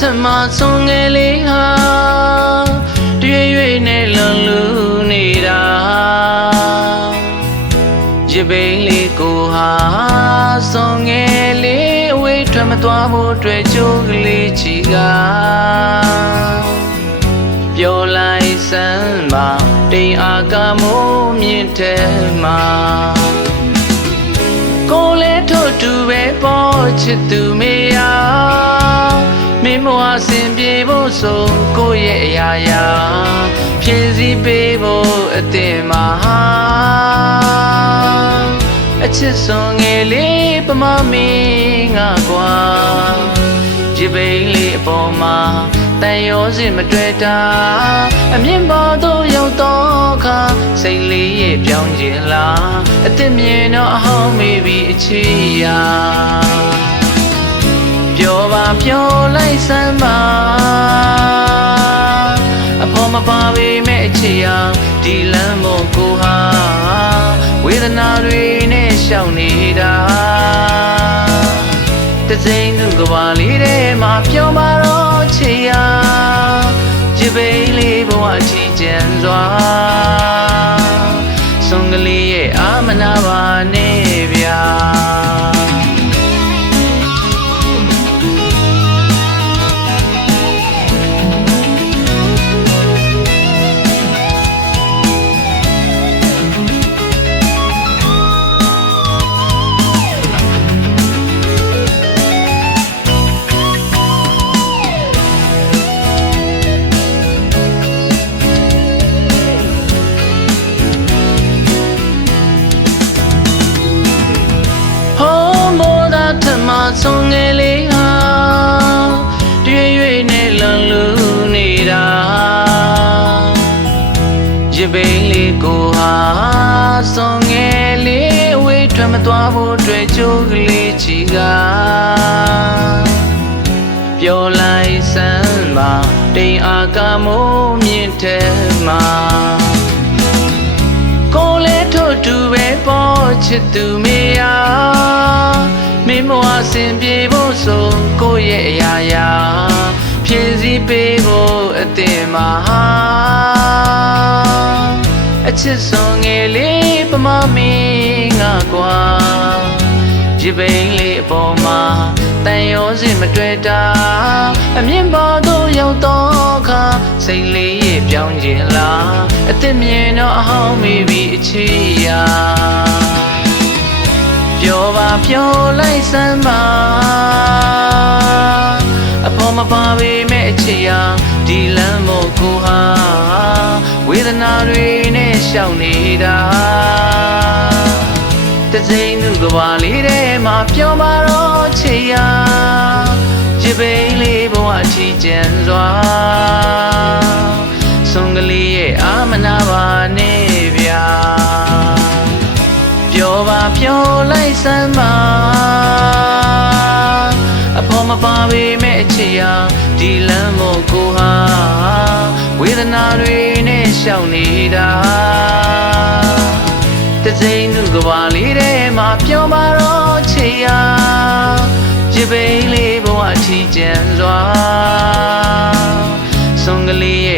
ထမဆုံးငယ်လေးဟာတွေ့၍နဲ့လွန်လူနေတာရပိန်လေးကိုဟာဆုံးငယ်လေးအဝေးထွက်မသွားဖို့တွေ့ကြိုးကလေးချီကပြောလိုက်စမ်းပါတိမ်အာကမိုးမြင့်ထဲမှာကိုလေးထုတ်တူပဲပေါ်ချစ်သူမေယာမင်းမွားစင်ပြေဖို့ဆိုကိုရဲ့အရာရာဖြည့်စည်းပေးဖို့အတင်မှာအချစ်စွန်ငယ်လေးပမမင်းငါကွာရပိန်လေးအပေါ်မှာတန်ရောစင်မတွေ့တာအမြင့်ပေါ်သို့ရောက်တော့ခါစိတ်လေးရဲ့ပြောင်းခြင်းလားအသစ်မြင်တော့အဟောင်းမေးပြီးအချီရာပြောပါပြောလိုက်စမ်းပါအဖို့မပါပေမဲ့အချီရာဒီလမ်းပေါ်ကိုဟာဝေဒနာတွေနဲ့ရှောင်နေတာတစိမ့်သူကဘာလေးထဲမှာပြောပါတော့ချေရာရပိန်လေးဘဝချီကျန်စွာဆုံးကလေးရဲ့အာမနာပါနဲ့ဗျာဆုံးငယ်လေးဟာတွေ့၍နဲ့လွန်လူနေတာရပိန်လေးကိုဟာဆုံးငယ်လေးအဝေးထွက်မသွားဖို့တွေ့ကြိုးကလေးချီကပြောလိုက်စမ်းပါတိမ်အာကမိုးမြင့်ထဲမှာကိုလေးထုတ်တူပဲပေါ်ချစ်သူမေယာမင်းမွားစင်ပြေဖို့ဆိုကိုရဲ့အရာရာဖြည့်စည်းပေးဖို့အတင်မှာအချစ်စွန်ငယ်လေးပမမင်းငါကွာရပိန်လေးအပေါ်မှာတန်ရောစင်မတွေ့တာအမြင့်ပေါ်သို့ရောက်တော့ခါစိတ်လေးရဲ့ပြောင်းခြင်းလားအသစ်မြင်တော့အဟောင်းမေးပြီးအချီရာပြောပါပြောလိုက်စမ်းပါအဖို့မပါပေမဲ့အချစ်ရာဒီလမ်းမို့ကိုဟာဝေဒနာတွေနဲ့ရှောင်နေတာတစိမ့်သူကဘာလေးထဲမှာပြောပါတော့ချစ်ရာရပိန်လေးဘဝချီကျန်စွာဆုံးကလေးရဲ့အာမနာပါနဲ့ဗျာပြောပါပြောလိုက်စမ်းပါအဖို့မပါပေမဲ့အချစ်ရာဒီလမ်းမို့ကိုဟာဝေဒနာတွေနဲ့ရှောင်နေတာတစိမ့်သူကဘာလေးထဲမှာပြောပါတော့ချစ်ရာရပိန်လေးဘဝချီကျန်စွာဆုံးကလေးရဲ့